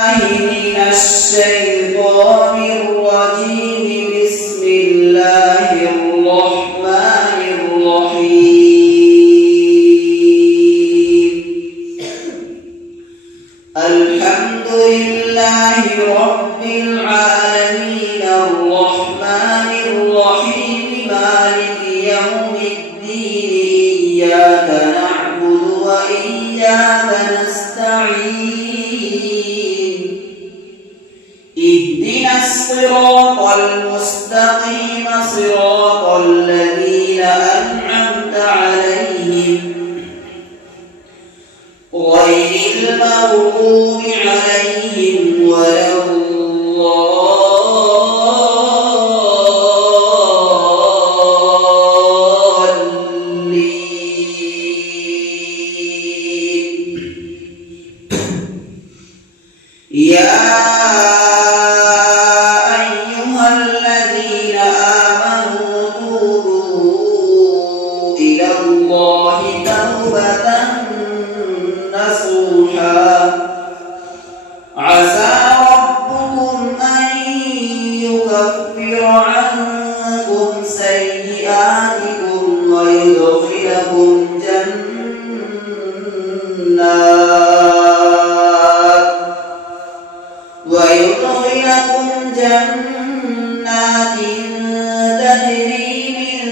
من الشيطان الرجيم. بسم الله الرحمن الرحيم. الحمد لله رب العالمين الرحمن الرحيم مالك يوم الدين. إياك نعبد وإياك نستعين. اهدنا الصراط المستقيم صراط الذين أنعمت عليهم غير المغضوب عليهم ولا عسى ربكم أن يكفر عنكم سيئاتكم ويدخلكم جنات تجري من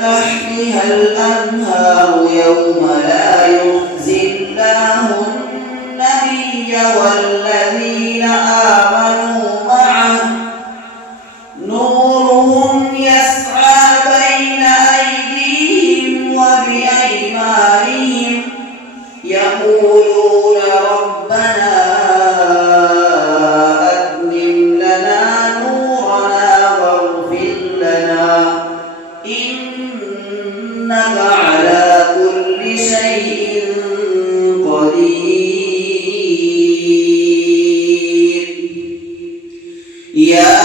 تحتها الأنهار يوم لا يخزي الله النبي والذين آمنوا معه نورهم يسعى بين أيديهم وبأيمانهم يقولون ربنا أتمم لنا نورنا واغفر لنا إنك على كل شيء قدير. يا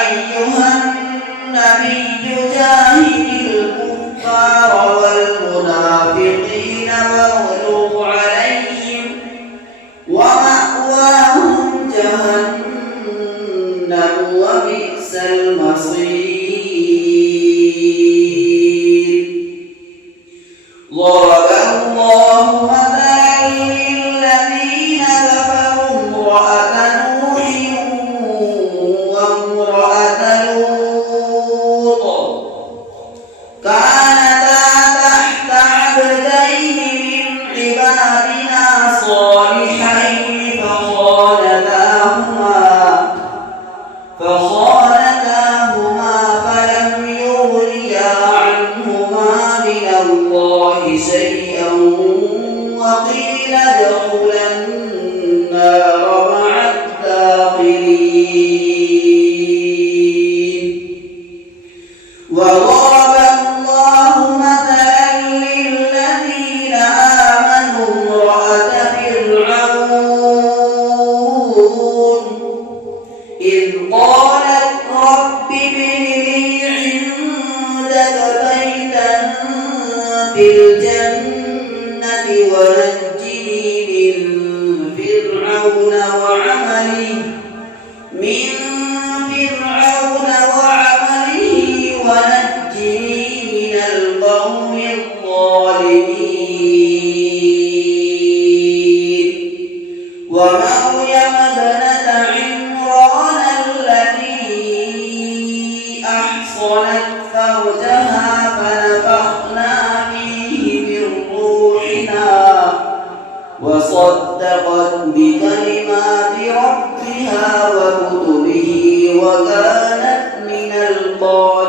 أيها النبي جاهد الكفار والمنافقين واغلظ عليهم ومأواهم جهنم وبئس المصير. ضرب الله مثلا للذين كفروا امرأة نوح وامرأة لوط كانتا تحت عبدين من عبادنا صالحين فخانتاهما فلم يغنيا عنهما من الله شيئا وقيل ادخلا النار مع الداخلين. وضرب الله مثلا للذين آمنوا امرأة فرعون إذ قالت رب ابن لي عندك بيتا في الجنة ونجني من فرعون وعمله ونجني من القوم الظالمين. ومريم ابنة عمران التي أحصنت فرجها فنفخنا فيه من روحنا وصدقت بكلمات ربها وكتبه وكانت من القانتين.